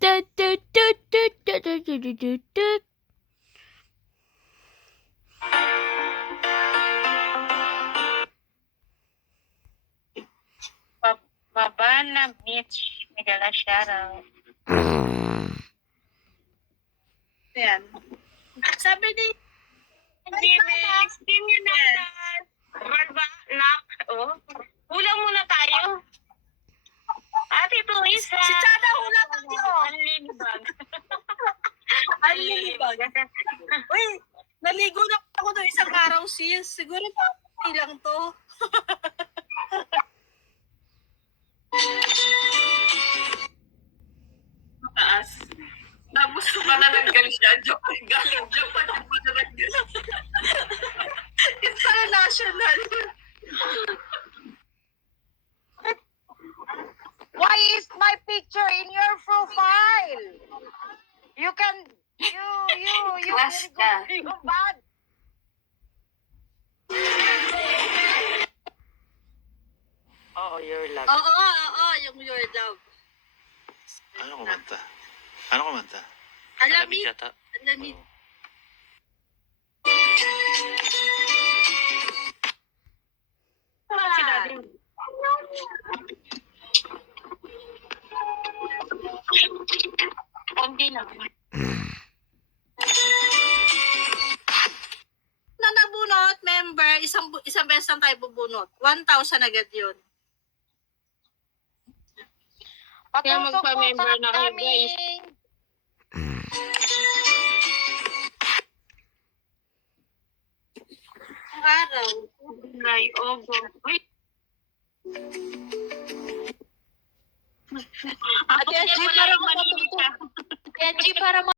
Tut, tut, tut, tut, tut, tut, tut, tut, tut. Babana Beach, Miguel Shara. Yan. Sabi ni Jimmy, steam yun naman. Barba, lock, oh. Hula muna tayo. Ate Teresa. Si Chada, hula tayo. Anlilibag. Anlilibag. Uy, naligo na ako doon isang araw, sis. Siguro pa lang to. Taas. Tapos manananggal siya. Galing Japan yung manananggal. International. Why is my picture in your profile? You can, you Class very ka. good, you bad. Oo, your love. Oo, yung your love. Ano kumanta? Ano kumanta? Alamid. yata. Alamid. Konti lang. Na nabunot, member, isang beses lang tayo bubunot. 1,000 agad yun. Kaya Patusok po magpa-member sa na kayo, guys. upcoming. Ang araw. July, August. Wait. Ate G, para Ate G, para